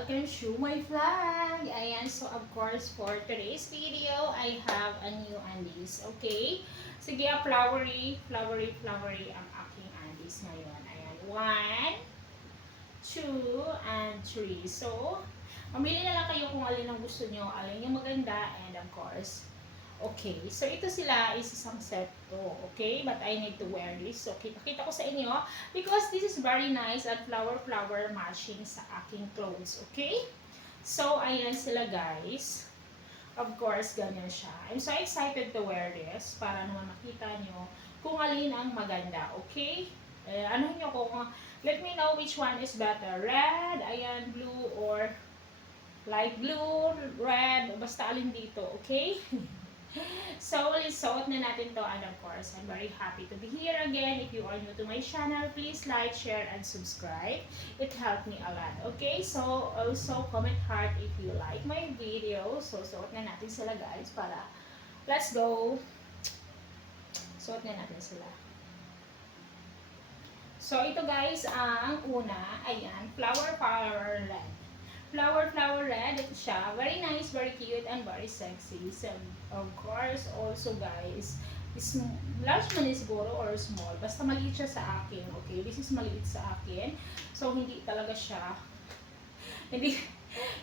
welcome to my vlog. Ayan, so of course for today's video, I have a new undies. Okay? Sige, flowery ang aking undies ngayon. Ayan, 1, 2, and 3. So, mamili na lang kayo kung alin ang gusto nyo, alin yung maganda, and of course, okay, so ito sila is isang set to, okay? But I need to wear this. So, kita-kita ko sa inyo because this is very nice at flower matching sa aking clothes, okay? So, ayan sila guys. Of course, ganyan siya. I'm so excited to wear this para naman makita nyo kung alin ang maganda, okay? Ano nyo kung, let me know which one is better. Red, ayan, blue, or light blue, red, basta alin dito, okay? So, isuot na natin to, and of course, I'm very happy to be here again. If you are new to my channel, please like, share, and subscribe. It helped me a lot, okay? So, also comment heart if you like my video. So, suot na natin sila guys para, let's go! Suot na natin sila. So, ito guys, ang una, ayan, flower red. Flower red, ito siya. Very nice, very cute, and very sexy. So, of course, also guys, large man is siguro or small. Basta maliit siya sa akin. Okay, this is maliit sa akin. So, hindi talaga siya. Hindi,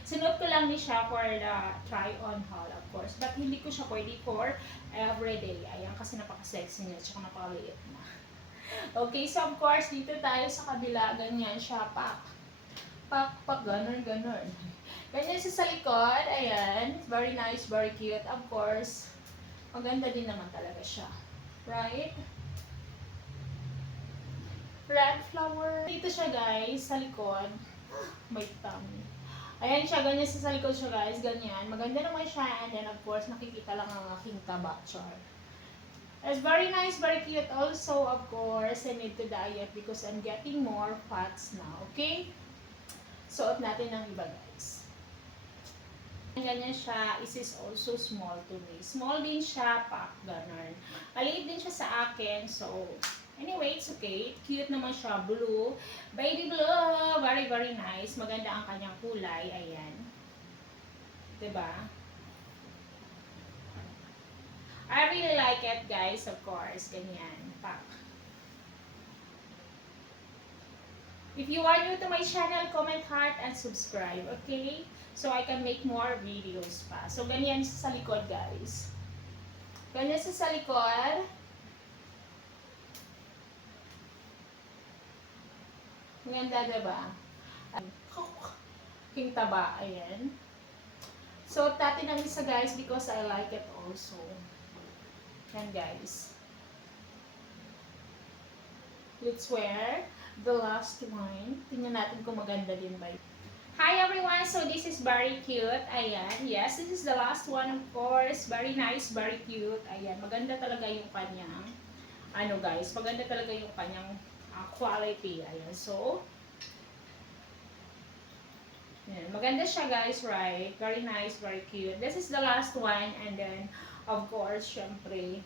sinuot ko lang ni siya for the try-on haul, of course. But hindi ko siya pwede for everyday. Ayan, kasi napaka-sexy niya, tsaka napaka-liit na. Okay, so of course, dito tayo sa kabila. Ganyan siya, pak, ganun. Ganyan siya sa likod, ayan, very nice, very cute, of course, maganda din naman talaga siya, right? Red flower, dito siya guys, sa likod, may tummy, ayan siya, ganyan siya sa likod siya guys, ganyan, maganda naman siya, and then of course, nakikita lang ang aking taba, char. It's very nice, very cute also, of course, I need to diet because I'm getting more fats now, okay? Suot natin ng iba guys. Ganyan siya. This is also small to me. Small din siya, pak, ganun. Maliit din siya sa akin. So, anyway, it's okay. Cute naman siya. Blue. Baby blue. Very, very nice. Maganda ang kanyang kulay. Ayan. Diba? I really like it guys, of course. Ganyan. Pak. If you are new to my channel, comment heart and subscribe, okay? So I can make more videos pa. So ganyan sa likod, guys. Ganyan sa likod. Maganda, diba? King taba, ayan. So natin ang isa, guys, because I like it also. Yan, guys. Let's wear the last one. Tingnan natin kung maganda din ba. Hi everyone! So this is very cute. Ayan. Yes, this is the last one of course. Very nice, very cute. Ayan. Maganda talaga yung kanyang ano guys. Maganda talaga yung kanyang quality. Ayan. So ayan. Maganda siya guys, right? Very nice, very cute. This is the last one. And then of course, syempre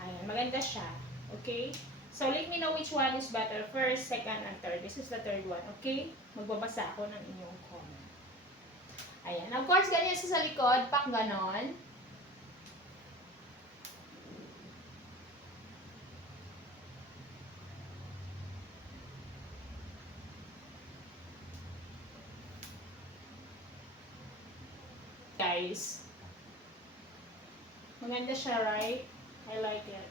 ayan. Maganda siya. Okay? So, let me know which one is better. First, second, and third. This is the third one. Okay? Magbabasa ako ng inyong comment. Ayan. Of course, ganyan sa likod. Pak ganon. Guys. Maganda siya, right? I like it.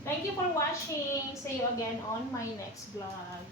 Thank you for watching. See you again on my next vlog.